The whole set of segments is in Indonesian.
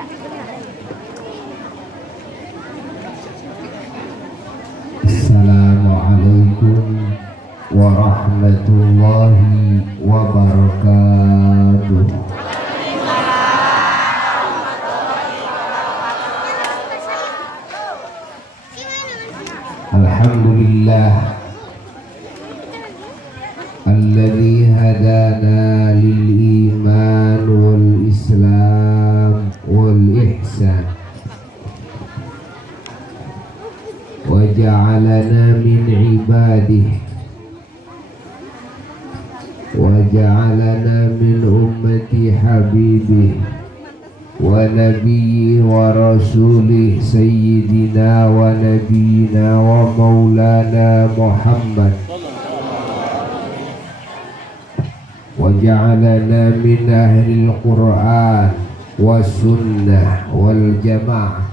Assalamualaikum warahmatullahi wabarakatuh. Alhamdulillah alladzi hadana lil iman wal islam wal ihsan wa ja'alana min ibadihi wa ja'alana min ummati habibihi wa nabiyyi wa rasulih sayyidina wa nabiyina wa maulana Muhammad wa ja'alana min ahlil Qur'an wa sunnah wal jamaah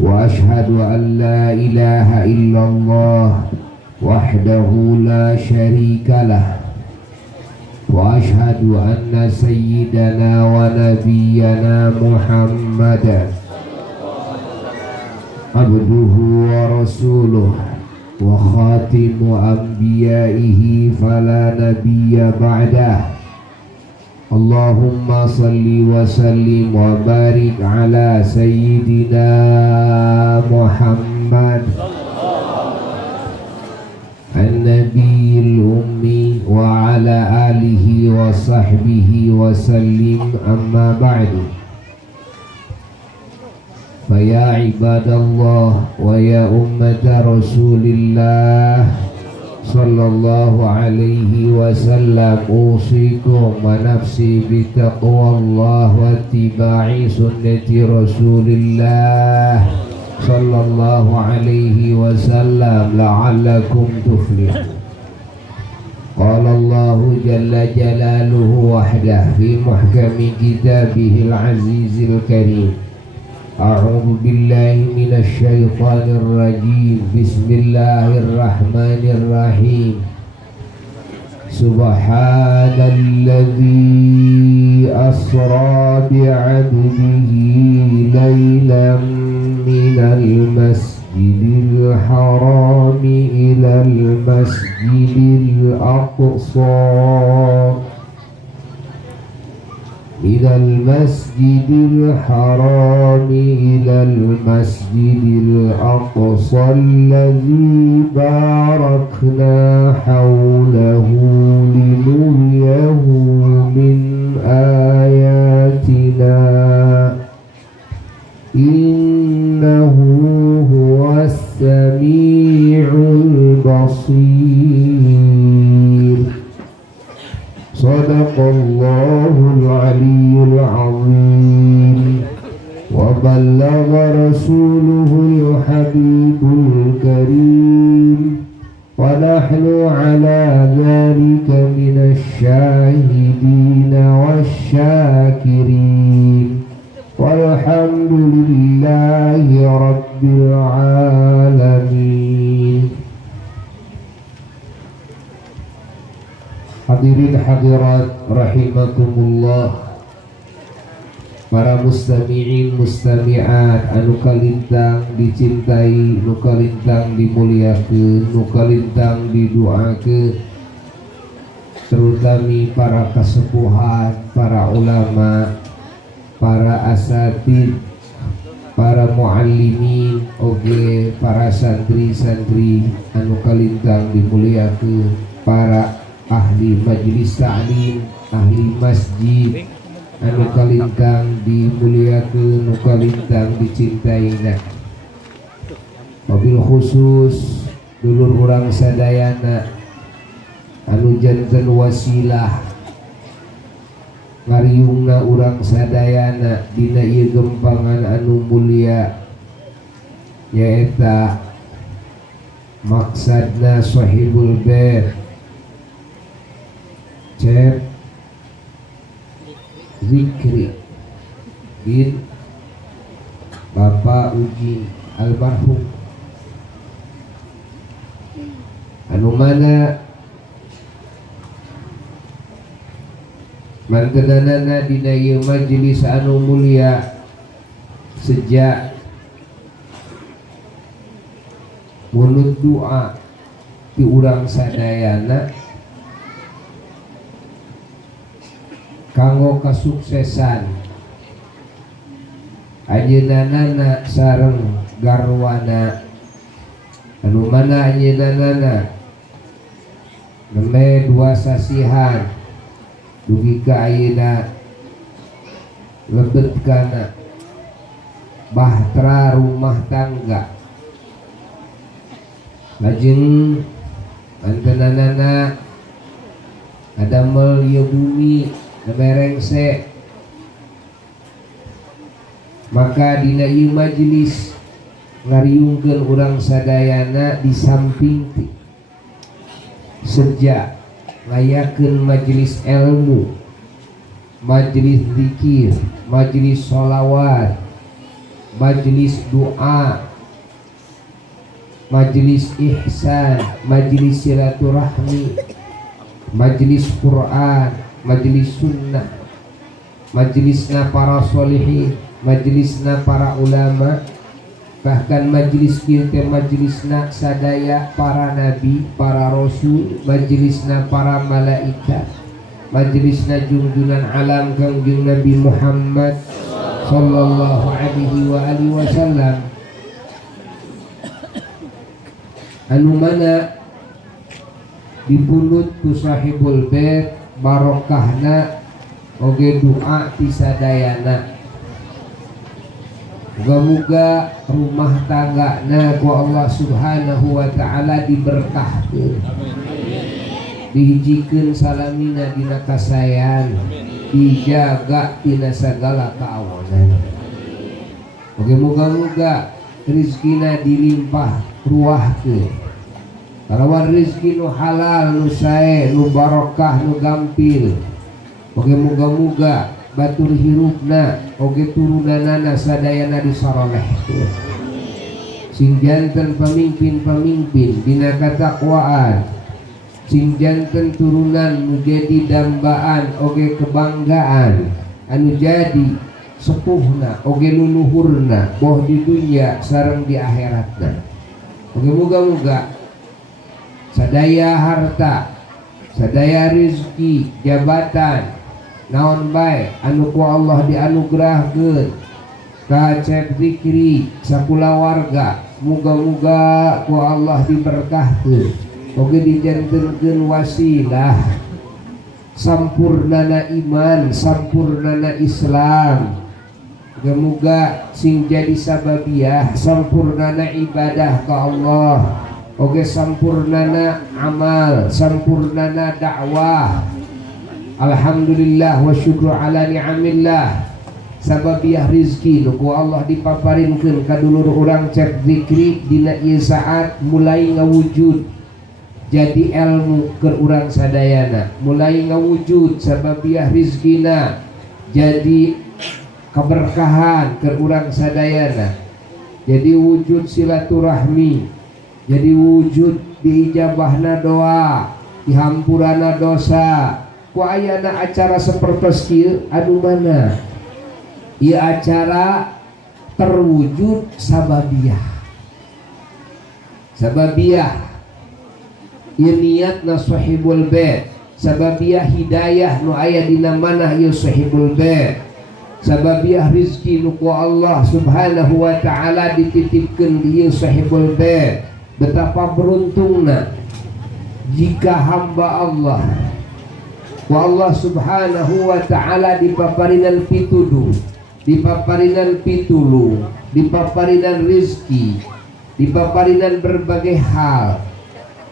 wa ashhadu an la ilaha illallah wahdahu la syarika lah wa ashhadu anna sayyidana wa nabiyyana Muhammadan abduhu wa rasuluh wa khatimu anbiyaihi fala nabiyya ba'dah. Allahumma salli wa sallim wa barik ala sayyidina Muhammad an-nabiyil ummi wa ala alihi wa sahbihi wa sallim, amma ba'du. Fa ya ibadallah wa ya ummata rasulillah sallallahu alaihi wasallam, usikum wa nafsi bitaqwallah wa ittiba'i sunnati rasulillah sallallahu alaihi wasallam la'allakum tuflihun. Qala Allahu jalla jalaluhu wahdah fi muhkami kitabihil azizil karim. A'udzu billahi minasy syaithanir rajim. Bismillahirrahmanirrahim. Subhanalladzi asra bi'abdihi laylan minal masjidil harami ilal masjidil aqsa إلى المسجد الحرام إلى المسجد الأقصى الذي باركنا حوله لنريه من آياتنا إنه هو السميع البصير. Sadaqallahul aliyyul azim wa ballagha rasuluhul habibul karim wa nahnu ala dhalika minasy syahidina wasyakirin walhamdulillahi rabbil alamin. Hadirin hadirat rahimakumullah, para mustami'in mustami'at anu kalintang dicintai, nu kalintang dimuliakeun, nu kalintang didoakeun, terutami para kasepuhan, para ulama, para asatid, para muallimin, oge para santri-santri anu kalintang dimuliakeun, para ahli majlis ta'lim, ahli masjid anu kalintang dimuliakeun, anu kalintang dicintaina. Wabil khusus dulur urang sadayana anu janten wasilah ngariungna urang sadayana dina ieu gempangan anu mulia, nyaeta maksadna sahibul bait Cep Zikri bin Bapak Uji almarhum, anu mana mantenanana dina ieu majelis anu mulia sejak mulut doa ti urang sadayana kanggo kasuksesan ajeunana sareng garwana anu mana ajeunana neme dua sasihan dugi ka ayeuna lebet kana bahtera rumah tangga lajeng anteunana adamel ieu bumi merengse maka dina ieu majelis ngariungkeun urang sadayana di samping sejak ngayakeun majelis ilmu, majelis zikir, majelis sholawat, majelis doa, majelis ihsan, majelis silaturahmi, majelis Quran, majelis sunnah, majelisna para solihin, majelisna para ulama, bahkan majelis kieu teh majelisna sadaya para nabi, para rasul, majelisna para malaikat, majelisna junjunan alam Kangjeng Nabi Muhammad sallallahu alaihi wa alihi wasallam anu mana dipundhut ku sahibul bait barokahna oge doa ti sadayana. Moga-moga rumah tanggana ku Allah subhanahu wa ta'ala diberkahkeun, dihijikeun salamina dina kasayan, dijaga tina sagala kaawanan. Oke, moga-moga rizkina dilimpah ruahkeun, kalawan rizki nu halal, nu sae, nu barokah, nu gampil. Oke, moga-moga batur hirupna oge turunanana sadayana disarolehkeun, sing janten pamimpin-pamimpin dina katakwaan, sing janten turunan nu jadi dambaan oge kebanggaan, anu jadi sepuhna oge luluhurna boh di dunya sareng di akhiratna. Oge moga-moga sadaya harta, sadaya rezeki, jabatan, naon bae anu ku Allah dianugerahkeun ka Cep Zikri sakulawarga, muga-muga ku Allah diberkahkeun oge dijantenkeun wasilah sampurnana iman, sampurnana Islam, muga sing jadi sababiah sampurnana ibadah ka Allah, oge sampurnana amal, sampurnana dakwah. Alhamdulillah wa syukru ala ni'amillah, sababiah rizki nu ku Allah dipaparinkeun ka dulur urang Cep Zikri dina ieu saat mulai ngawujud jadi ilmu keur urang sadayana, mulai ngawujud sababiah rizkina jadi keberkahan keur urang sadayana, jadi wujud silaturahmi, jadi wujud diijabahna doa, dihampurana dosa. Ku ayana acara sapertos kieu anu mana ieu acara terwujud sababiah ieu niatna sahibul bait, sababiah hidayah nu aya dina manah ieu sahibul bait, sababiah rizki nu ku Allah subhanahu wa ta'ala dititipkeun ieu sahibul bait. Betapa beruntungna jika hamba Allah ku Allah subhanahu wa ta'ala dipaparinan pituduh, dipaparinan pitulung, dipaparinan rizki, dipaparinan berbagai hal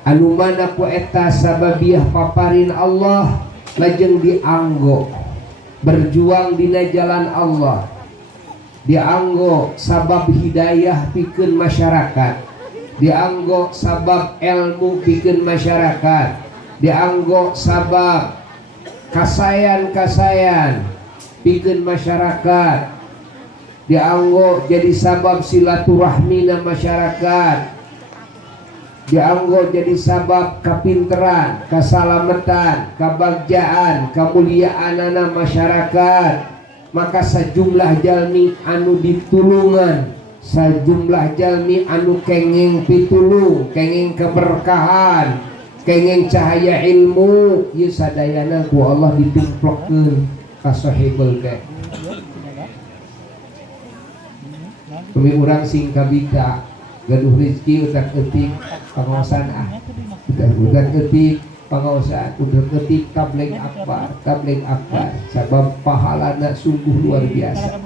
anu mana ku eta sababiah paparin Allah lajeng dianggo berjuang dina jalan Allah, dianggo sabab hidayah pikeun masyarakat, dianggo sabab ilmu pikeun masyarakat, dianggo sabab kasayan-kasayan pikeun masyarakat, dianggo jadi sabab silaturahmina masyarakat, dianggo jadi sabab kapinteran, keselamatan, kebahagiaan, kemuliaan masyarakat. Maka sejumlah jalmi anu ditulungan, sejumlah jalmi anu kenging pitulung, kenging keberkahan, kenging cahaya ilmu, ieu sadayana ku Allah ditumplokeun ka sahibul ge. Kami urang sing kabita gaduh rezeki utak eutik pangaosan utak eutik pangaosan utak eutik tabligh akbar sabab pahalana sungguh luar biasa.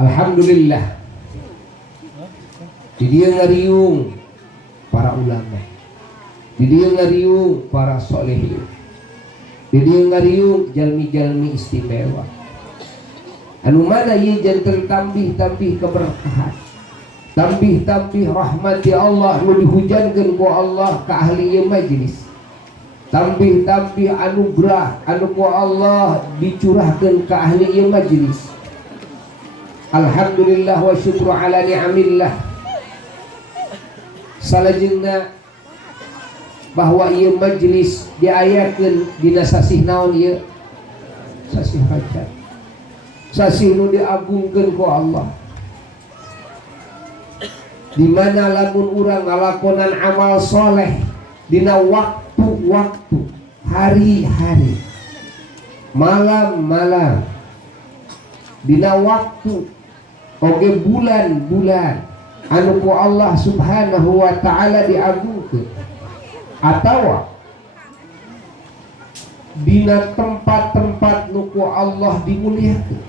Alhamdulillah. Di dieu ngariung para ulama, di dieu ngariung para solehin, di dieu ngariung jalmi-jalmi istimewa anu mana ieu janten tambih-tambih keberkahan, tambih-tambih rahmati Allah nu dihujankeun ku Allah ka ahli ieu majlis, tambih-tambih anugerah anu ku Allah dicurahkeun ka ahli ieu majlis. Alhamdulillah wa syukru ala ni'amillah. Salajengna bahwa ieu majlis diayakeun dina sasih naon ieu? Sasih Rajab. Sasih nu diagungkeun ku Allah. Di mana lamun urang ngalakonan amal soleh dina waktu-waktu, hari-hari, malam-malam, dina waktu oge bulan-bulan anu ku Allah subhanahu wa ta'ala diagungkeun, atawa dina tempat-tempat nu ku Allah dimuliakeun,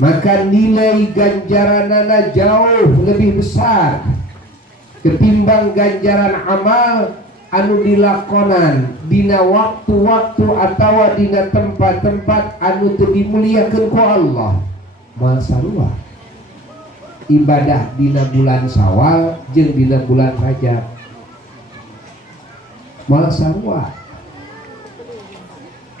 maka nilai ganjaranana jauh lebih besar ketimbang ganjaran amal anu dilakonan dina waktu-waktu atawa dina tempat-tempat anu teu dimuliakeun ku Allah. Moal sarua ibadah dina bulan Syawal jeung dina bulan Rajab, moal sarua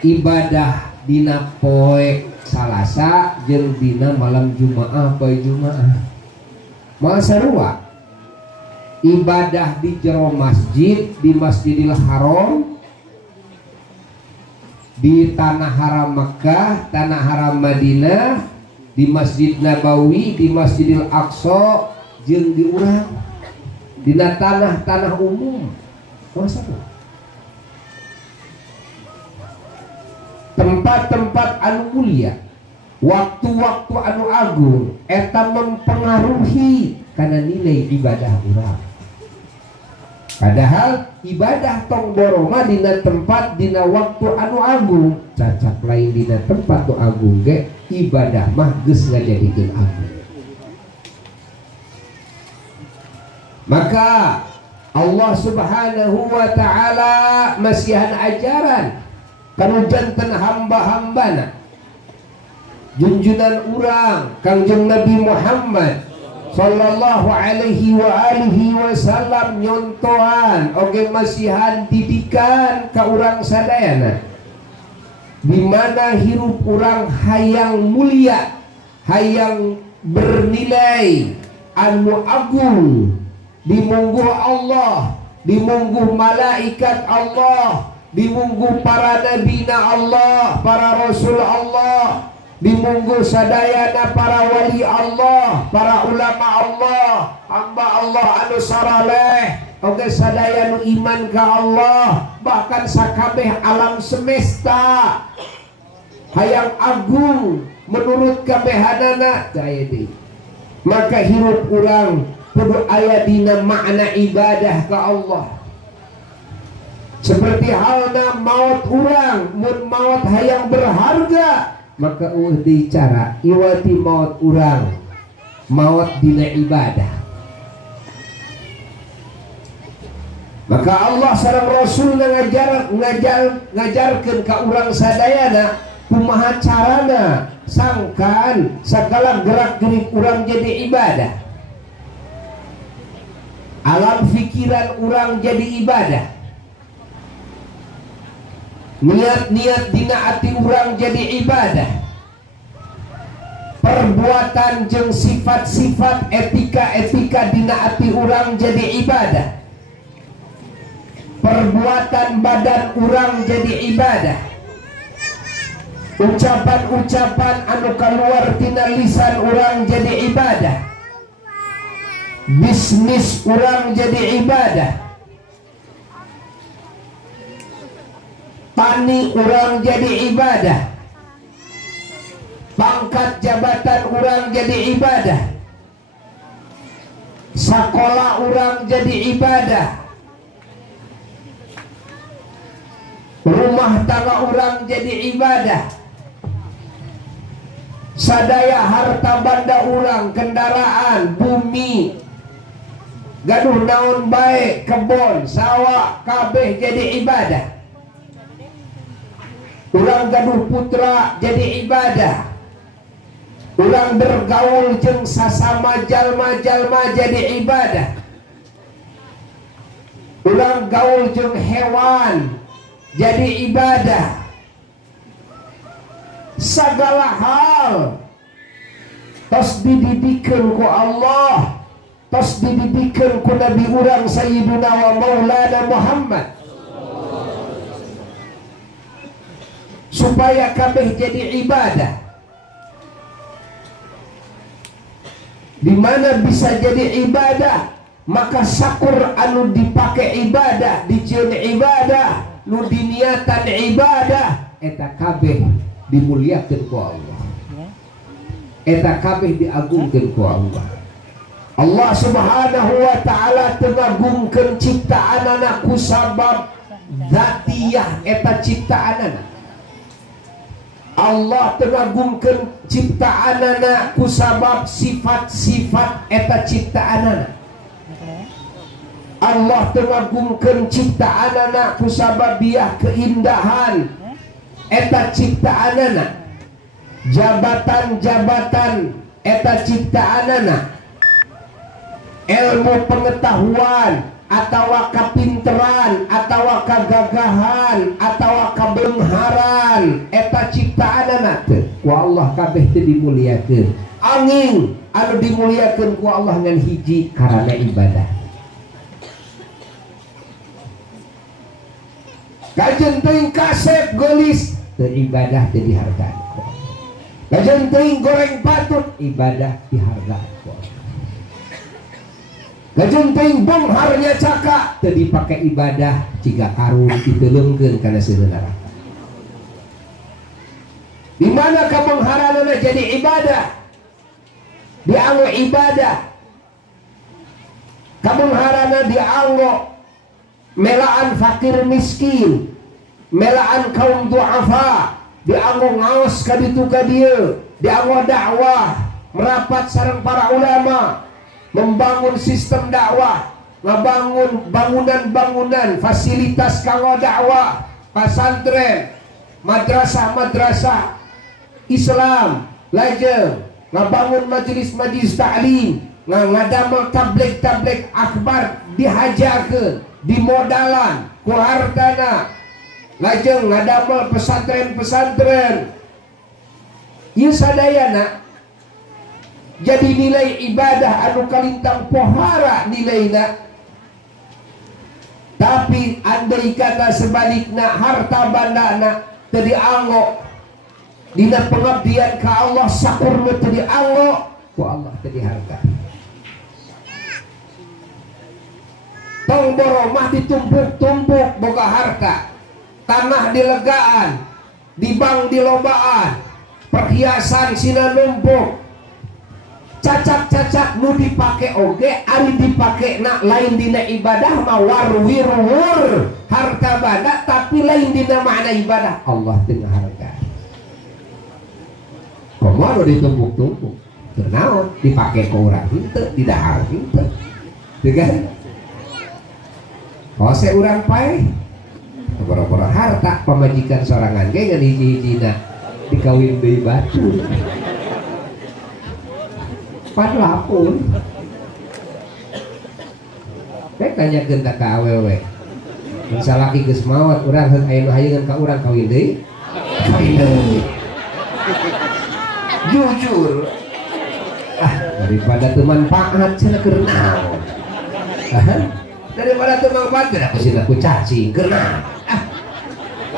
ibadah dina poe Salasa jeung dina malam Jumaah poe Jumaah, moal sarua ibadah di jero masjid, di Masjidil Haram, di tanah haram Makkah, tanah haram Madinah, di Masjid Nabawi, di Masjidil Aqsa, jeung di urang dina tanah-tanah umum. Masa tempat-tempat anu mulia, waktu-waktu anu agung eta mempengaruhi karena nilai ibadah urang. Padahal ibadah tong boroma dina tempat dina waktu anu agung, cacak lain dina tempat nu agung ge ibadah mah geus ngajadikeun agung. Maka Allah subhanahu wa ta'ala masihan ajaran kanu janten hamba-hambana junjunan urang Kangjeng Nabi Muhammad sallallahu alaihi wa alihi wasallam nyontohan oge masihan didikan ka urang sadayana di mana hirup urang hayang mulia, hayang bernilai anu agung dimungguh Allah, dimungguh malaikat Allah, dimungguh para nabina Allah, para rasul Allah, dimungguh sadayana para wali Allah, para ulama Allah, hamba Allah anu saleh, oge sadaya nu iman ka Allah, bahkan sakabeh alam semesta hayang agung menurut kabehanana daya deui. Maka hirup urang kudu aya dina makna ibadah ka Allah. Seperti halna maut urang, mun maut hayang berharga, maka di cara iwati maut urang, maut dina ibadah. Maka Allah sareng Rasul ngajarkeun ka urang sadayana kumaha carana sangkan sagala gerak-gerik urang jadi ibadah. Alam pikiran urang jadi ibadah. Niat-niat dina ati urang jadi ibadah. perbuatan jeung sifat-sifat etika-etika dina ati urang jadi ibadah. Perbuatan badan urang jadi ibadah. Ucapan-ucapan anu keluar tina lisan urang jadi ibadah. Bisnis urang jadi ibadah. Tani urang jadi ibadah. Pangkat jabatan urang jadi ibadah. Sakola urang jadi ibadah. Rumah tangga urang jadi ibadah. Sadaya harta banda urang, kendaraan, bumi, gaduh naon bae, kebon, sawah, kabeh jadi ibadah. Urang gaduh putra jadi ibadah. Urang bergaul jeung sasama jalma-jalma jadi ibadah. Urang gaul jeung hewan jadi ibadah. Segala hal tos dididikeun ku Allah, tos dididikeun ku Nabi urang Sayyiduna wa Maulana Muhammad, supaya kabeh jadi ibadah. Di mana bisa jadi ibadah? Maka sakur anu dipake ibadah, dicieun ibadah, nu diniatan ibadah, eta kabeh dimuliakeun ku Allah. Eta kabeh diagungkeun ku Allah. Allah Subhanahu wa taala teu ngagungkeun ciptaanana ku sabab zatiyah eta ciptaanana. Allah tengagungkeun ciptaanana ku sabab sifat-sifat eta ciptaanana. Allah tengagungkeun ciptaanana ku sabab biah keindahan eta ciptaanana. Jabatan-jabatan eta ciptaanana. Ilmu pengetahuan atawa kapinteran atawa kagagahan atawa kabeungharan eta ciptaanana teh ku Allah kabeh teu dimuliakeun. Angin anu dimuliakeun ku Allah ngan hiji karana ibadah. Kajen teuing kasep geulis teu ibadah teu dihargaan ku Allah. Kajen teuing goreng patut ibadah dihargaan ku Allah. Gajenteng bongharnya caka teu dipake ibadah ciga karung diteleungkeun kana seueur neraka. Di mana kabongharanana jadi ibadah? Dianggo ibadah. Kabongharana dianggo melaan fakir miskin, melaan kaum duafa, dianggo ngaos ka ditu ka dieu, dianggo dakwah, merapat sareng para ulama, membangun sistem dakwah, ngebangun bangunan-bangunan fasilitas kanggo dakwah, pesantren, madrasah-madrasah Islam, lajeng ngebangun majelis-majelis ta'lim, ngadamel tabligh-tabligh akbar dihajakeun, dimodalan ku hartana, lajeng ngadamel pesantren-pesantren. Ieu sadayana jadi nilai ibadah anu kalintang pohara nilaina. Tapi andai kata sebalikna harta bandana teu dianggo dina pengabdian ka Allah, sakurna teu dianggo ku Allah teu dihargaan. Tong boro mah ditumpuk-tumpuk boga harta, tanah dilegaan, di bank dilobaan, perhiasan sina numpuk, cacak-cacak nu dipake oge ari dipake na lain dina ibadah mah warwirwur harta banda, tapi lain dina makna ibadah Allah teu ngahargaan. Komo ditumpuk-tumpuk teu naon dipake ku urang henteu, didahar henteu teu kan? Hose urang pae boro-boro harta pamajikan sorangan ge ngan hiji-hijina dikawin deui batu padlapun. Rek tanyakeun ka awewe, mun salaki geus maot urang heuk aya nu hayeungan ka urang kawin deui. Kawin deui. Jujur, Daripada teman manfaat cenah keur naon. Daripada teman manfaat kenapa sih aku cacing keur naon.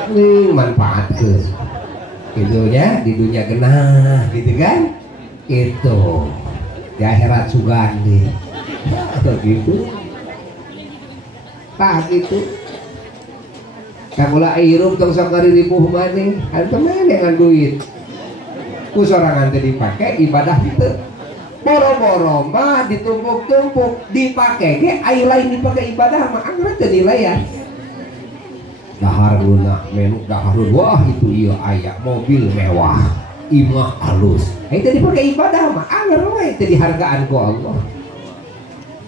Ini manfaat ke gitu ya, di dunia genah gitu kan, itu di akhirat sugandi atau gitu tak gitu. Kamulah hirup tong sakari ribuh maneh anu mana dengan duit ku sorangan teh dipake ibadah itu boro-boro mah ditumpuk-tumpuk dipake ge aya lain dipake ibadah mah anggar teu nilai ya. Dahar lunak menu dahar wah itu iya aya mobil mewah imah halus itu dipakai ibadah mah anger we itu dihargaan ku Allah.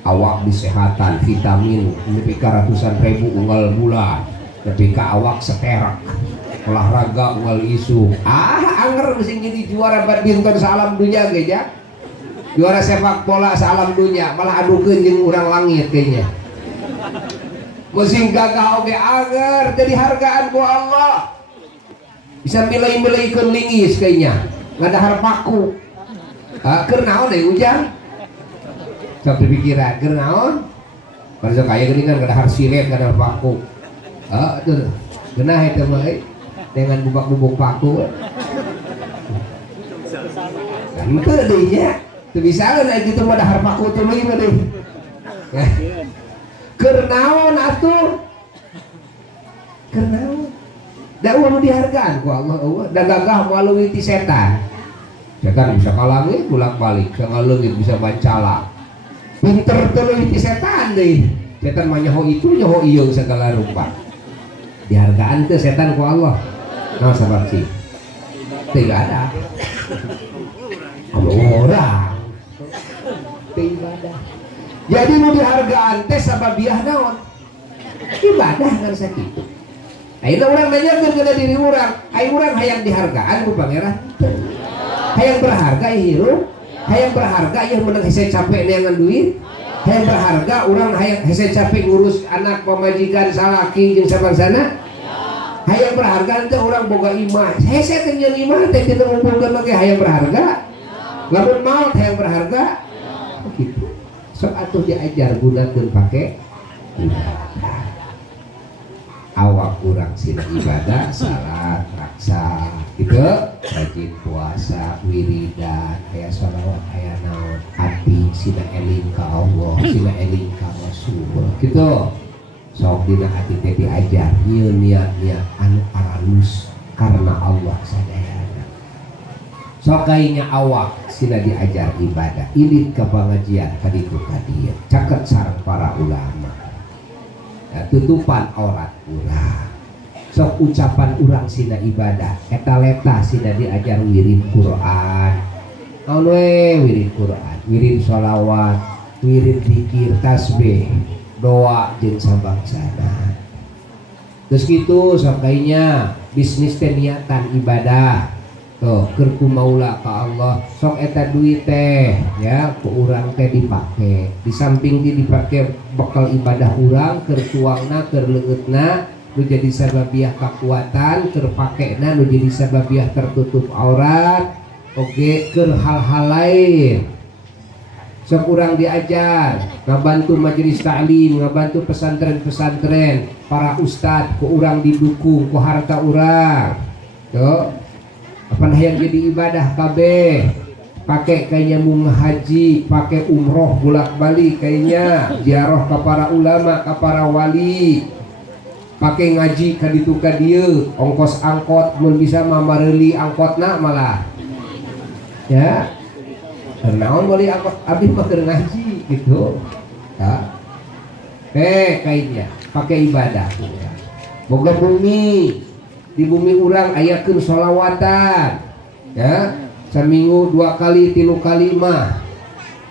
Awak disehatan vitamin nepi ka ratusan ribu unggal bulan nepi ka awak seterak olahraga unggal isu anger mesti jadi juara badminton salam dunia ge ja juara sepak bola salam dunia malah adukeun jeung urang langit kayaknya. Mesin gagah oge agar jadi hargaan ku Allah bisa milih-milihkeun lingis kayaknya ngadahar paku keur naon deui ujang sok dipikiran keur naon pada sok aya geuningan ngadahar siret ngadahar paku tuh geunah eta mah dengan bubak-bubuk paku kan teu deui nya teu bisa aya kitu mah dahar paku teh meuy mah deui keur naon atuh keur naon da nu dihargaan ku Allah da gagah melalui ti setan bisa ka langit bolak-balik ka leungit bisa bancala pinter teuing ti setan deui setan mah nyaho itu nyaho ieu segala rupa dihargaan teu setan ku Allah naon sabab sih teu ibadah orang teu ibadah. Jadi nu dihargaan teh sababiah naon? Ibadah kan sakitu. Ayeuna urang nanyakeun kana diri urang, ai urang hayang dihargaan ku pangeran. Hayang berharga hirup, hayang berharga ieu meunang hese capek neangan duit. Hayang berharga urang hayang hese capek ngurus anak pamajikan salaki jeung sabangsana. Hayang berharga teh urang boga imah. Hese teh nyeun imah teh kita ngumpulkeun lagi hayang berharga. Lamun maot hayang berharga. Begitu. Sok atuh diajar gunakeun pake ibadah. Awak kurang sila ibadah, salat, raksa, gitu, rajin puasa, wiridan, aya sholawat, aya naon, hati sila eling ka Allah, sila eling ka Rasul, gitu. Sok dina hati teh diajar, nyieun niat-niat anu aralus karena Allah sadayana. Sok kainya awak sila diajar ibadah ilit ke pengajian kaditu kadieu caket sareng para ulama tutupan aurat urang sok ucapan urang sila ibadah eta leta sila diajar wirid Quran naon we wirid Quran wirid sholawat wirid zikir tasbih doa jeung sabangsana terus kitu sok kainya bisnis teh niatan ibadah tuh kerku maula ka Allah sok eta duit teh ya ku urang teh dipake di samping di dipake bekal ibadah urang keur tuangna keur leungeutna nu jadi sababiah kakuatan keur pakena nu jadi sababiah tertutup aurat oge keur hal-hal lain sok urang diajar ngabantu majelis taklim ngabantu pesantren-pesantren para ustad ku urang didukung ku harta urang tuh apa yang jadi ibadah kabeh pakai kayaknya mau haji pakai umroh bolak-balik kayaknya ziarah ke para ulama ke para wali pakai ngaji ka ditu ka dieu ongkos angkot mun bisa mamareli angkotna malah ya naon beli angkot abdi mah keur ngaji gitu ya kayaknya pakai ibadah boga bumi di bumi urang ayakeun sholawatan ya seminggu 2 kali 3 kali mah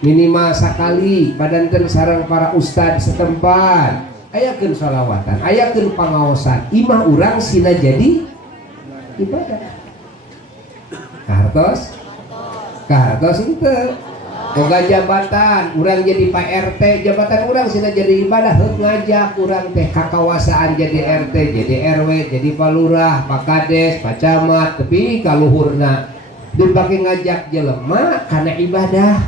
minimal sakali badanten sareng para ustad setempat ayakeun sholawatan ayakeun pangaosan imah urang sina jadi ibadah kahartos henteu boga jabatan urang jadi Pak RT jabatan urang sina jadi ibadah heuk ngajak urang teh kakawasaan jadi RT jadi RW jadi palurah Pak Kades Pak Camat tapi kaluhurna dipake ngajak jelema karena ibadah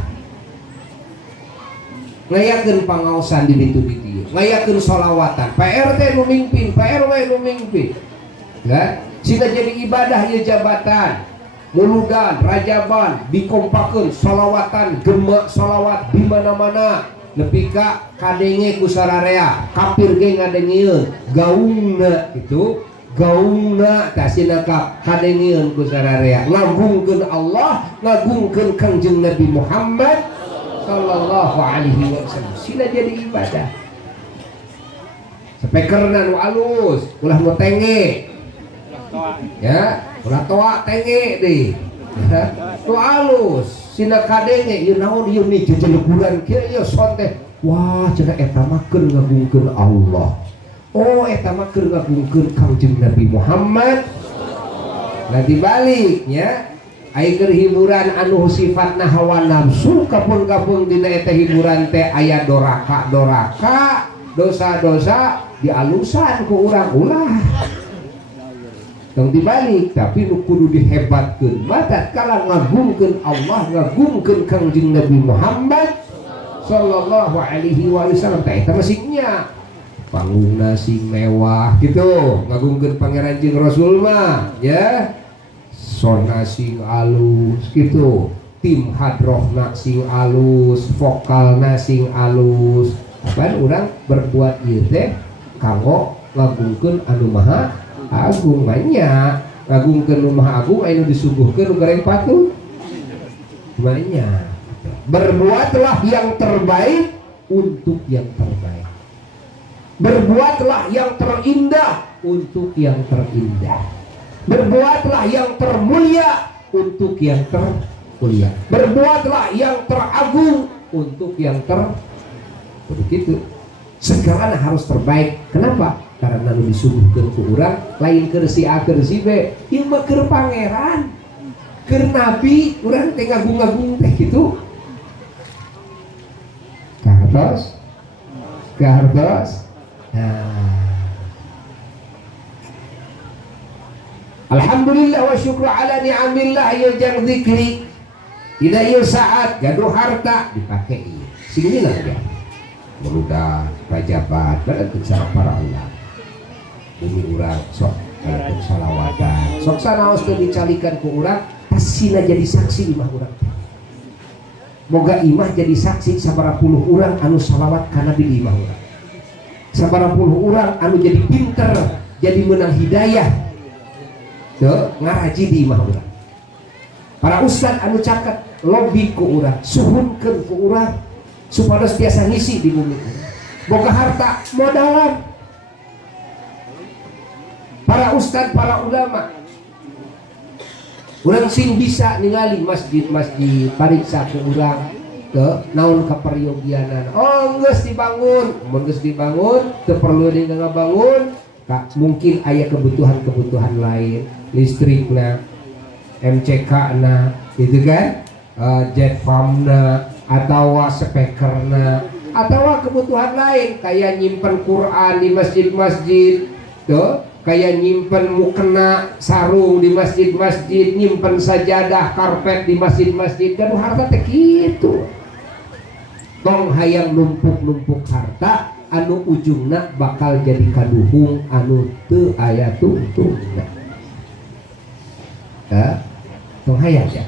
ngayakeun pangaosan di ditu ngayakeun sholawatan PRT nu mimpin PRW nu mimpin ya sida jadi ibadah ieu jabatan muludan rajaban dikompakeun sholawatan gemak sholawat di mana-mana nepi ka kadenge ku sararea kafir ge ngadengieun gaungna itu gaungna tasina ka kadengieun ku sararea ngagungkeun Allah ngagungkeun Kangjeng Nabi Muhammad sallallahu alaihi wasallam sila jadi ibadah speakerna nu alus ulah nu tenge ya ulah toa tenge deui nu alus sina kadenge ieu naon ieu nih jejeleguran kieu ieu sonte wah cenah eta mah keur ngagungkeun Allah oh eta mah keur ngagungkeun Kangjeng Nabi Muhammad nah dibaliknya aya hiburan anu sifatna hawa nafsu kapun-kapun dina eta hiburan teh aya doraka dosa-dosa dialusan ku urang ulah tong dibalik tapi nu kudu dihebatkeun mah tatkala ngagungkeun Allah ngagungkeun Kangjeng Nabi Muhammad sallallahu alaihi wasallam teh eta maksudnya panggungna sing mewah gitu ngagungkeun pangeran jeung Rasul mah ya sona sing alus gitu tim hadrohna sing alus vokalna sing alus kan urang berbuat ieu teh kanggo ngagungkeun anu maha agung banyak ngagungkeun nu maha agung anu disuguhkeun nu goreng patut banyak berbuatlah yang terbaik untuk yang terbaik berbuatlah yang terindah untuk yang terindah berbuatlah yang termulia untuk yang termulia berbuatlah yang teragung untuk yang begitu segala harus terbaik kenapa? Karena nu disuguhkeun ku urang lain keur si A keur si B ieu mah keur pangeran keur nabi urang teh ngagung-ngagung teh kitu gardos nah alhamdulillah wa syukru ala ni'amillah ieu jang zikri dina ieu saat gaduh harta dipake ieu sing dina ya muludan rajabat dan cara para ulama bumi urang sok ngalakeun salawatan sok sanaos teu dicalikan ku urang tasina jadi saksi imah urang boga imah jadi saksi sabaraha puluh urang anu salawat ka nabi di imah urang sabaraha puluh urang anu jadi pinter jadi menang hidayah teu ngaraji di imah urang para ustad anu caket lobi ku urang suhunkeun ku urang supados biasa ngisi di bumi boga harta modalan para ustad para ulama urang sing bisa ningali masjid-masjid pariksa ku urang ke naon kaperyogianan oh geus dibangun mun geus dibangun teu perlu ngabangun mungkin aya kebutuhan-kebutuhan lain listrikna MCK na gitu kan jet farmna atau speakerna atau kebutuhan lain kayak nyimpen Quran di masjid-masjid tuh kayak nyimpen mukena sarung di masjid-masjid nyimpen sajadah karpet di masjid-masjid dan harta teh kitu tong hayang numpuk-numpuk harta anu ujungna bakal jadi kaduhung anu teu aya tungtungna tong hayang ya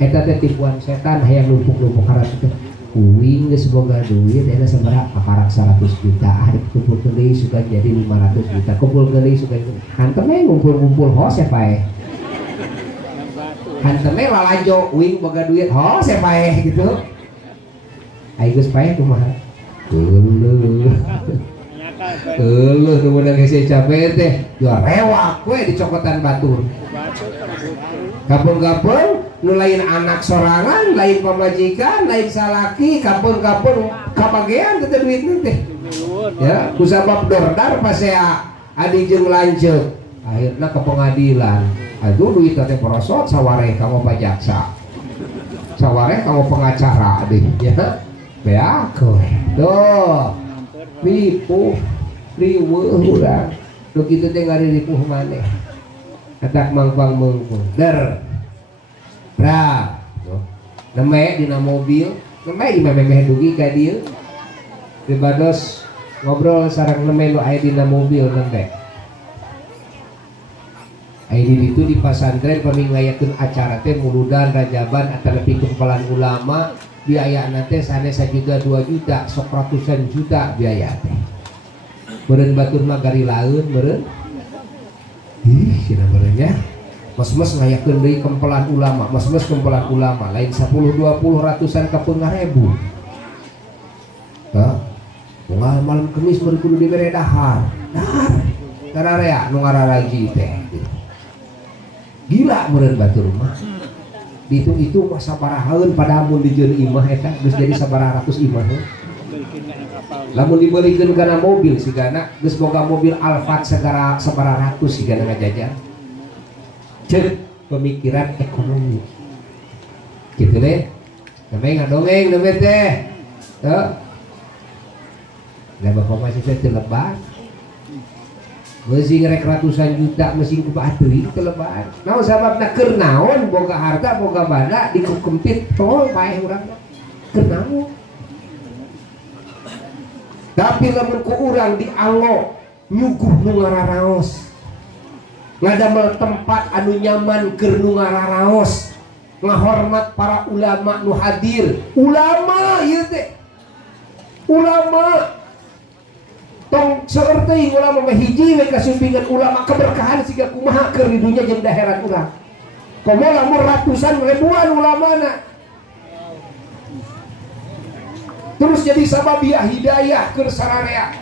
eta teh tipuan setan hayang numpuk-numpuk harta teh uing geus boga duit eta sabaraha kaparak 100 juta hari kumpul deui suka jadi 500 juta kumpul deui suka hantem we ngumpul-ngumpul hos ya pae hantem we lalajo uing boga duit hos ya pae gitu ai geus pae kumaha Eueuh kemudian geus capek teh yo rewak we di cokotan batur kapung-kapung nu lain anak sorangan lain pamajikan lain salaki kapung-kapung kabagean teh duit teh ya kusabab dordar pasea adi jeung lanceuk akhirna ke pengadilan aduh duit teh porosot sawareh kamu pajaksa sawareh kamu pengacara deh ya beakeun doh ripuh riweuh urang nu kitu teh ngaripuh maneh atak mangpang-mangpung der bra neme dina mobil Nemai memeh dugi ka dieu. Dibados ngobrol sareng nemai lu aya dina mobil nembe. Aya di ditu di pasantren pami ngayakeun acara teh muludan rajaban atau lebih kumpulan ulama biayana teh sanes 1 juta 2 juta sok ratusan juta biaya teh. Meureun batur mah gari laeun meureun. Ih, cenah meureun nya. Mas-mas ngayakeun deui kumpulan ulama, mas-mas kumpulan ulama lain 10 20 ratusan ka 10.000. Tah. Unggal malam Kamis meureun kudu dibere dahar. Dahar. Kararea nu ngararaji teh. Gila meureun batur mah. Dihitung-hitung mah sabarahaeun pada mun dijieun imah eta geus jadi sabaraha ratus imah. Lamun dibelikeun kana mobil sigana geus boga mobil Alphard segara sabaraha ratus sigana ngajajan. Cek pemikiran ekonomi gitu deh. Namanya ngadongeng namanya teh tuh dan bapak masih teh lebar masih ngerek ratusan juta masih ke bateri lebar. Nah sababna keur naon boga harta boga banda dikempit tol paeh urang keur naon. Tapi lamun ku urang dialog nyuguh nu ngararaos ngadamel tempat anu nyaman keur nu ngararaos ngahormat para ulama nu hadir. Ulama ieu teh ulama tong seueur teuing ulama mah hiji we kasumpingan ulama keberkahan siga kumaha keur di dunya jeung daerah urang. Komo lamun ratusan ribuan ulamana terus jadi sababiah hidayah keur sararea,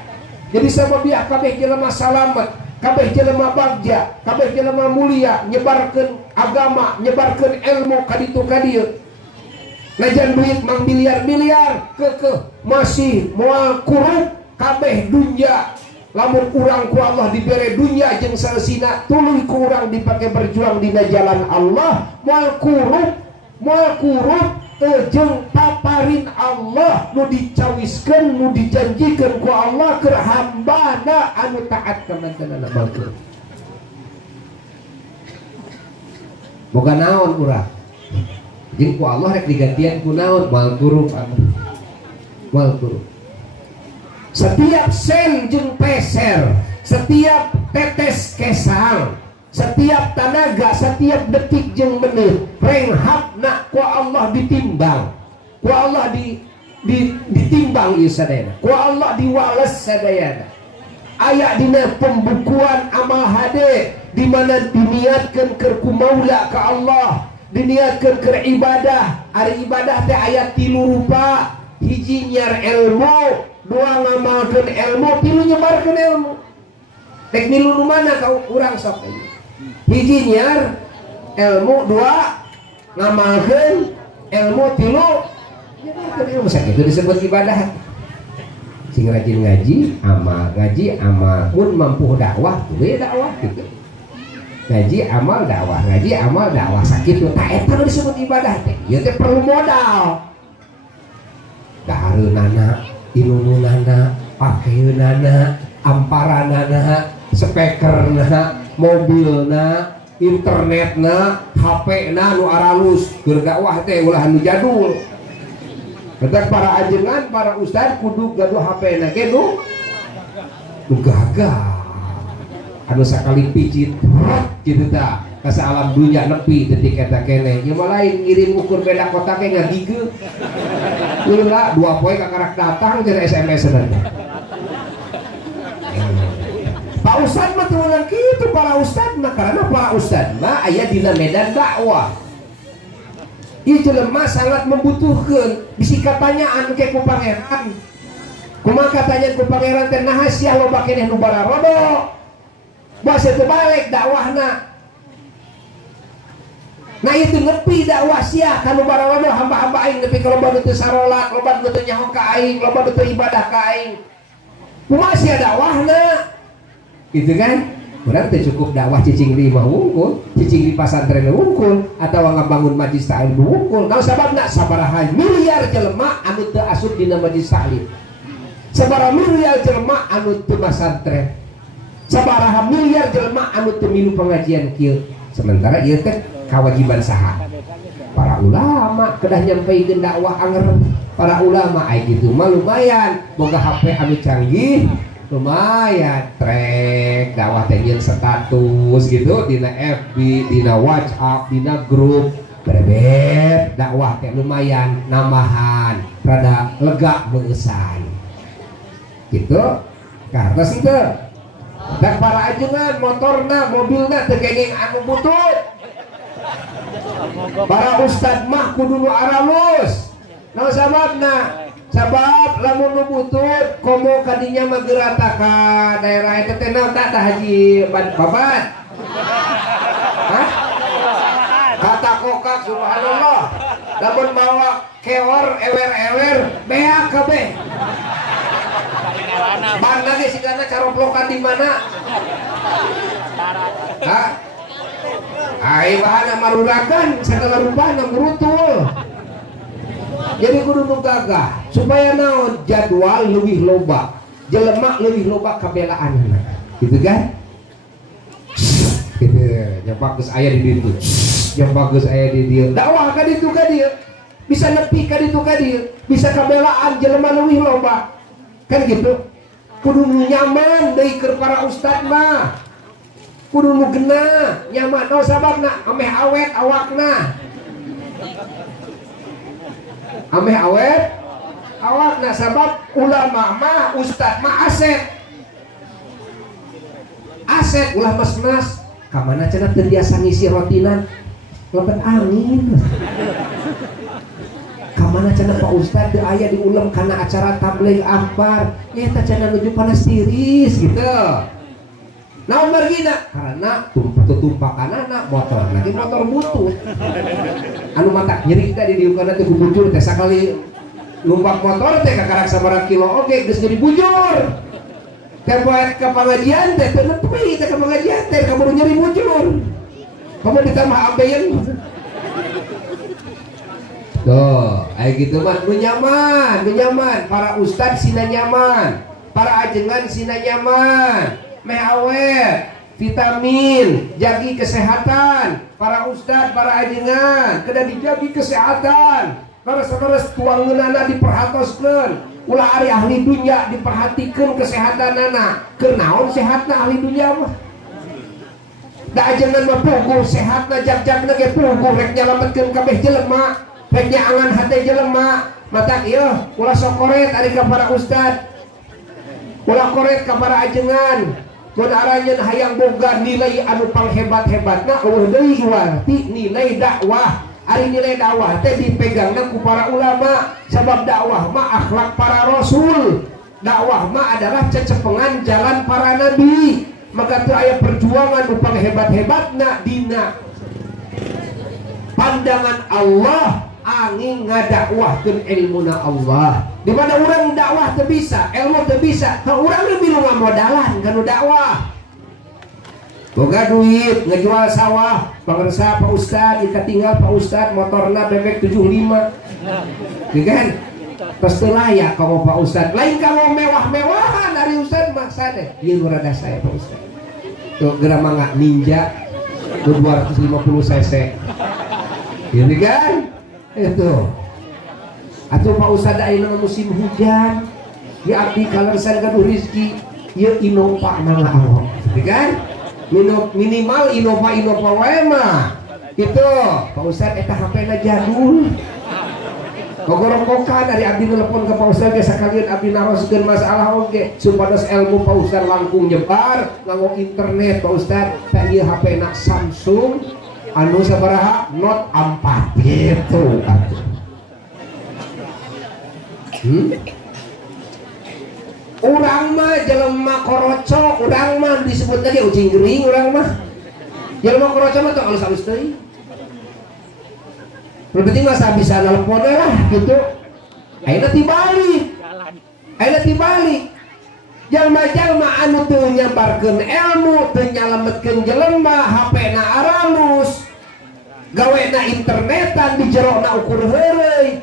jadi sababiah kabeh jelema salamet, kabeh jelema bagja, kabeh jelema mulia nyebarkeun agama, nyebarkeun ilmu ka ditu ka dieu. Najan duit mang miliar-miliar keukeuh masih moal kurup kabeh dunya. Lamun urang ku Allah dibere dunya jeung salesina tuluy ku urang dipake berjuang dina jalan Allah moal kurup jeung paparin Allah nu dicawiskeun nu dijanjikeun ku Allah keur hambana anu taat ka mantenana batur. Boga naon urang jeung ku Allah rek digantian ku naon moal kurup moal kurup. Setiap sen jeung peser, setiap tetes kesang, setiap tanaga, setiap detik jeung menit renghapna ku Allah ditimbang, ku Allah ditimbang ieu sadayana, ku Allah diwales sadayana. Aya dina pembukuan amal hade di mana diniatkeun keur ku maula ka Allah, diniatkeun keur ibadah. Ari ibadah teh aya 3 rupa, hiji nyar ilmu, 2 ngamalkeun ilmu, 3 nyebarkeun ilmu. Tek milu nu mana ka urang sok ieu. Hiji nyar ilmu, 2 ngamalkeun ilmu, 3 nyebarkeun ilmu. Sakitu disebut ibadah. Sing rajin ngaji amal mun mampu dakwah we dakwah gitu. Ngaji amal dakwah sakitu tah eta disebut ibadah teh. Ieu teh perlu modal. Dahareunana, ilmunana, pakeunana, amparanana, speakerna, mobilna, internetna, HP-na nu aralus. Keur dakwah teh ulah nu jadul. Ketak para ajengan, para ustad kudu gaduh HP-na ge nu gagah. Anu sakali pijit kitu tah ka alam dunya nepi detik eta keneh. Ieu mah lain ngirim ukur beda kota ge ngagigeu. Heula 2 poe kakarak datang jeung SMS-na. Pak Ustad mah teu ulang kitu para ustad mah karena para ustad mah aya dina medan dakwah. Ieu jelema sangat membutuhkeun bisi katanyaan ke ku pangeran. Kumaha katanyaan ku pangeran teh naha sia loba keneh nu bararodo. Basa teu balik dakwahna. Nah itu nepi dakwah sia kanu bararodo hamba-hamba aing nepi ka loba teu sarolat, loba teu nyaho ka aing, loba teu ibadah ka aing. Kumaha sia dakwahna? Gitu kan? Urang teh cukup dakwah cicing di imah wungkul, cicing di pasantren wungkul, atawa ngabangun majlis ta'lim wungkul. Kalau sababna sabaraha miliar jelema anu teu asup dina majlis ta'lim. Sabaraha miliar jelema anu teu pasantren. Sabaraha miliar jelema anu teu milu pengajian kieu. Sementara ieu teh kawajiban saha? Para ulama kedah nyampaikeun dakwah anger para ulama ay gitu mah lumayan boga HP anu canggih lumayan trek dakwah teh jeung status gitu dina FB dina WhatsApp dina grup berebet dakwah teh lumayan nambahan rada lega beusan gitu karena sih dan para ajengan motorna mobilna teu kenging anu butut para ustad mah kudu nu aralus naon sababna sabab lamun nu butut komo kadinya mah gerata ka daerah eta teh naon tah haji babat hah kata kokak subhanallah lamun bawa keor ewer-ewer beak kabeh ban lagi sigana caroplokan di mana hah ai bahan maruragan segala rubahna murutul jadi kudu nu gagah supaya naon jadwal leuwih loba jelema leuwih loba kabelaanna gitu kan gitu yang bagus aya di ditu yang bagus aya di dieu dakwah ka ditu ka dieu bisa nepi ka ditu ka dieu bisa kabelaan jelema leuwih loba kan gitu kudu nu nyaman deui keur para ustad mah kudu nu genah nyaman no sababna ameh awet awakna ameh awet awakna sabab ulama mah ustad mah aset ulah mas-mas kamana cenah teu biasa ngisi rotinan lobet angin kamana cenah Pak Ustad teu aya di ulem kana acara tabligh akbar nya eta cenah nuju panas tiris gitu naon margina karena tumpakanana motor lagi motor butut anu mata nyeri kita di diukana teh bujur teh sakali numpak motor teh kakarak sabaraha kilo oge geus jadi bujur teh buat ka pengajian teh teu nepi teh ka pengajian teh kaburu nyeri bujur kamu ditambah ambeien tuh aya gitu mah nu nyaman para ustad sina nyaman para ajengan sina nyaman meh awet vitamin jagi kesehatan para ustad para ajengan kedah dijagi kesehatan kares-kares tuangeunana diperhatoskeun ulah ari ahli dunya diperhatikeun kesehatanana keur naon sehatna ahli dunya mah da ajengan mah puguh sehatna jag-jagna ge puguh rek nyalametkeun kabeh jelema rek nyaangan hate jelema matak ieu ulah sok koret ari ka para ustad ulah koret ka para ajengan mun aranjeun hayang boga nilai anu panghebat-hebatna eueuh deui warti nilai dakwah ari nilai dakwah teh dipegangna ku para ulama sabab dakwah mah akhlak para rasul dakwah mah adalah cecepengan jalan para nabi maka teu aya perjuangan nu panghebat-hebatna dina pandangan Allah angin ngadakwahkeun ilmuna Allah di mana urang dakwah teu bisa ilmu teu bisa tah urang lebih nu modalan kanu dakwah boga duit ngejual sawah pangersa Pak Ustad tinggal Pak Ustad motorna bebek 75 kan tos teu layak kamu Pak Ustad lain kamu mewah-mewahan ari Ustad mah sade ieu nu rada saya Pak Ustad tuh geura mangga ninja 250 cc ini kan itu atuh Pak Ustad ayeuna musim hujan ya abdi kalersan gaduh rezeki ieu Innova mangga Allah kan minimal Innova wae mah gitu Pak Ustad eta HP-na jadul gogorokokan dari abdi telepon ke Pak Ustad ge sakalian abdi naroskeun masalah oge supados ilmu Pak Ustad langkung nyebar nganggo internet Pak Ustad teh ieu HP-na Samsung anu sabaraha Note 4 gitu urang mah jelema koroco urang mah disebut tadi ucing gering urang mah jelema koroco mah tong alus-alus teuing berarti mah sabisa nelpon lah gitu ayeuna tibalik jalma-jalma anu teu nyabarkeun ilmu teu nyalametkeun jelema HP-na aralus gawena internetan di jerona ukur heureuy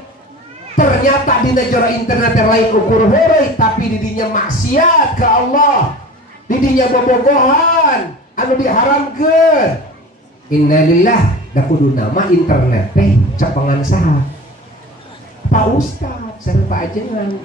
ternyata di jero internet yang lain ukur heureuy tapi didinya maksiat ke Allah didinya bobogohan anu diharamkeun innalillah da kudu nama internet teh cepengan saha Pak Ustad sareng paajengan.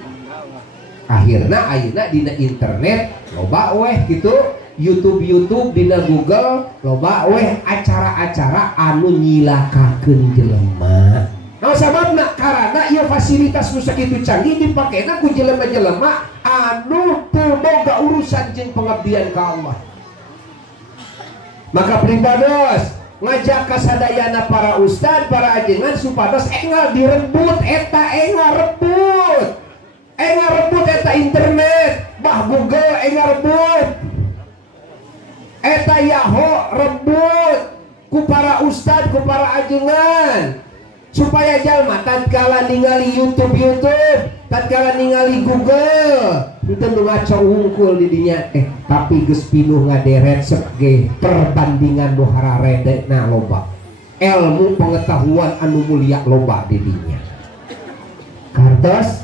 Akhirna ayeuna dina internet loba weh gitu, YouTube dina Google loba weh acara-acara anu nyilakakeun jelema. Nah sababna karana ieu fasilitas nu sakitu canggih dipakena ku jelema-jelema anu teu boga urusan jeung pengabdian ka Allah. Maka pribados ngajak kasadayana para ustad, para ajengan supados engal direbut eta engal rebut eta internet, bah Google engal rebut eta Yahoo rebut ku para ustad, ku para ajengan, supaya jalma tatkala ningali YouTube, tatkala ningali Google itu nu ngaco hungkul di dinya tapi geus pinuh ngaderet sege perbandingan nu hararedena loba, ilmu pengetahuan anu mulia loba di dinya. Kardos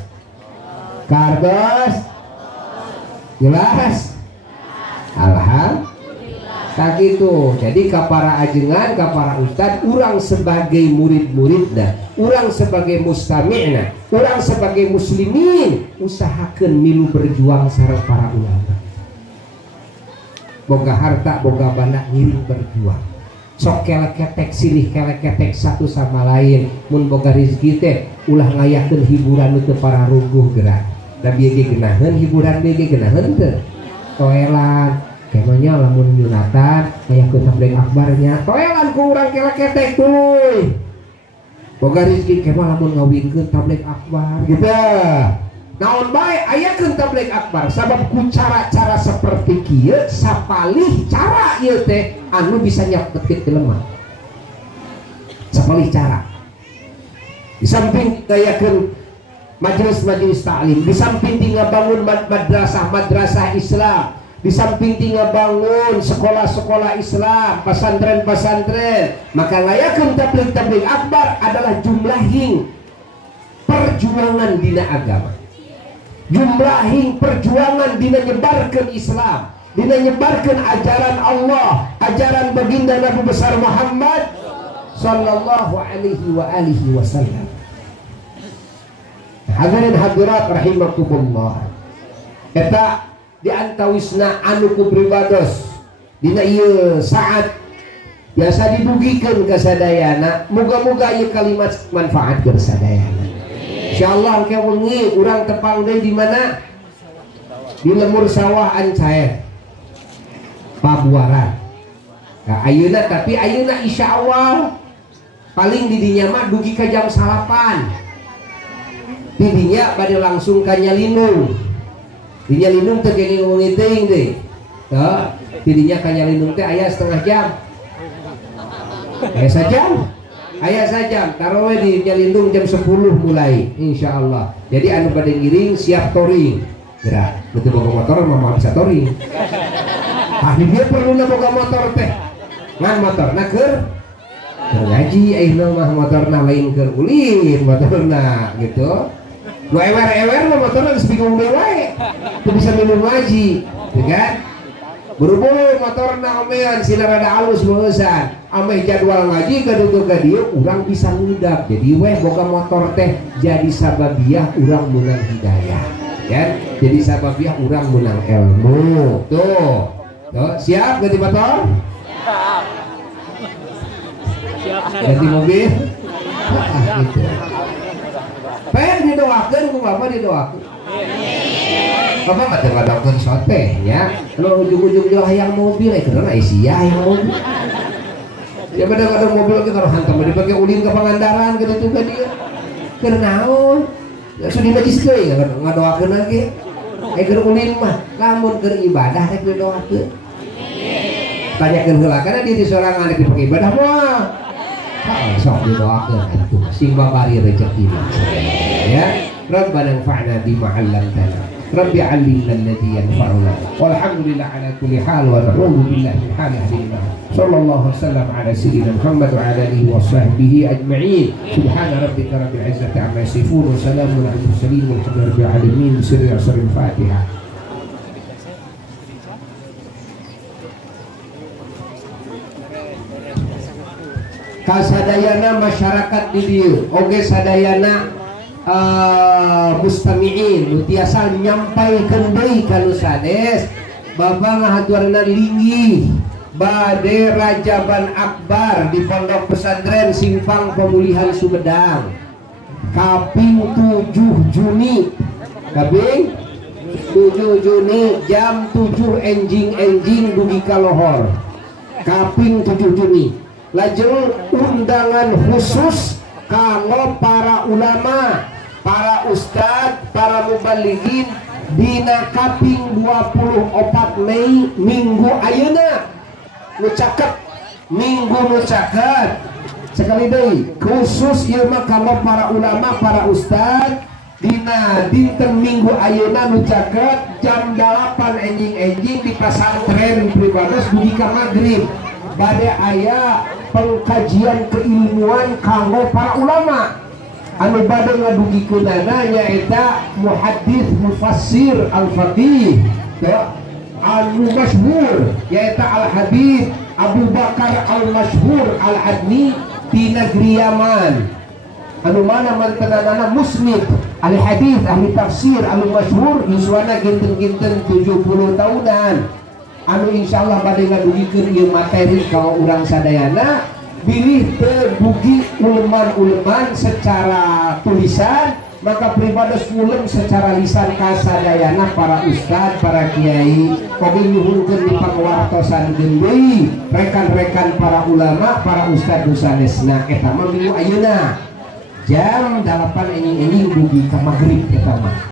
jelas alhamdulillah tak gitu. Jadi ka para ajengan, ka para ustad, urang sebagai murid-muridna, urang sebagai mustami'na, urang sebagai muslimin usahakeun milu berjuang sareng para ulama. Boga harta, boga bana ngiring berjuang. Sok kelek-ketek silih kelek-ketek satu sama lain. Mun boga rezeki teh ulah ngayakeun hiburan teu para ruguh gerak. Da bieu ge geunaheun hiburan bieu ge geunaheun teu. Toelan kemanya lamun nyunatan aya ku tabligh akbarnya toelan ku urang kelek-ketek tuluy. Boga rezeki kemah lamun ngawinkeun tabligh akbar gitu. Naon bae ayakeun tabligh akbar sabab ku cara-cara saperti kieu sapalih cara ieu teh anu bisa nyapetkeun jelema. Sapalih cara. Di samping ngayakeun majelis-majelis taklim, di samping tinggal bangun madrasah Islam, di samping tinggal bangun sekolah-sekolah Islam, pesantren-pesantren, maka ngayakeun tabligh akbar adalah jumlahing perjuangan dina agama, jumlahing perjuangan dina nyebarkeun Islam, dina nyebarkeun ajaran Allah, ajaran baginda Nabi besar Muhammad sallallahu alaihi wasallam. Hadirin hadirat rahimakumullah, eta diantawisna anu ku pribados dina ieu saat biasa didugikeun ka sadayana, muga-muga ieu kalimat manfaat keur sadayana. Insyaallah engke wengi urang tepang deui di mana? Di lemur sawah Ancaer Pabuaran. Nah, ayeuna tapi ayeuna insyaallah paling di dinya mah dugi ka jam 8. Didinya pada langsung ka Nyalinung. Di Nyalinung teh gini ngomongin teuing deui. Tah, didinya ka Nyalinung teh aya setengah jam. Aya sajam. Aya sajam. Tarawih di Nyalinung jam 10 mulai insyaallah. Jadi anu bade ngiring siap touring. Gerak. Betul boga motor mah bisa touring. Ah dia perlu boga motor teh. Ngan motor na keur ngaji ayeuna mah motorna lain keur ulin motorna gitu. Lu ewer-ewer mah motorna geus bingung deui wae. Teu bisa minum ngaji, ya kan? Buru-buru motorna omean sila rada alus meusan. Ame jadwal ngaji gaduh ka dieu urang bisa ngudak. Jadi weh boga motor teh jadi sababiah urang meunang hidayah. Kan? Jadi sababiah urang meunang ilmu. Tuh. Tuh, siap ganti motor? Siap. Ganti mobil? Gitu. Pengen didoakeun ku Bapak didoakeun. Bapak mah teu ngadoakeun soteh nya. Kalau ujug-ujug jeung hayang mobil karena sia hayang mobil. Ya kadang-kadang mobil ge karo hantam dipake ulin ka Pangandaran kitu ka dieu. Keur naon? Ya sudi najis deui ngadoakeun lagi. Keur ulin mah lamun keur ibadah rek didoakeun. Tanyakeun heula kana di sorangan dipake ibadah mah. Sok didoakeun atuh sing babari rezekina. Ya, Rabbana anfa'na bima 'allamtana. Rabbi 'allimna alladhi yanfa'una. Walhamdulillah ala kulli hal wa na'udzu billahi min hali ahlina. Sallallahu wasallam ala sayyidina Muhammad wa ala alihi wa sahbihi ajma'in. Subhana rabbika rabbil 'izzati 'amma yasifun wa salamun 'alal mursalin walhamdulillahi rabbil 'alamin. Sirri asrul Fatihah. Kasadayana masyarakat di dieu oge sadayana mustami'in nu tiasa nyampaikeun deui kana sanes babang hatuarna linggih bade Rajaban Akbar di Pondok Pesantren Simpang Pemulihan Sumedang kaping 7 Juni kaping 7 Juni jam 7 enjing dugi ka lohor kaping 7 Juni lajeng undangan khusus kanggo para ulama, para ustad, para mubalighin dina kaping 24 Mei minggu ayeuna nu caket minggu nu caket sekali deui khusus ieu mah kanggo para ulama, para ustad dina dinten minggu ayeuna nu caket jam 8 enjing di pesantren Pribados dugi ka magrib bade aya pengkajian keilmuan kanggo para ulama anu bade ngadugikeunana nyaeta muhaddits mufassir al-faqih anu masyhur nyaeta Al-Habib Abu Bakar al-Masyhur Al-Adni di negeri Yaman anu mana mantenana musnid ahli hadis ahli tafsir anu masyhur yuswana ginten-ginten 70 tahunan anu insyaallah bade ngadugikeun ieu materi ka urang sadayana bilih teu dugi ulman secara tulisan maka Pribados ulem secara lisan kasadayana para ustad para kiai kami nyuhunkeun di pangawartosan deui rekan-rekan para ulama para ustad nu sanesna eta mah minggu ayeuna jam 8 enjing dugi ka magrib eta mah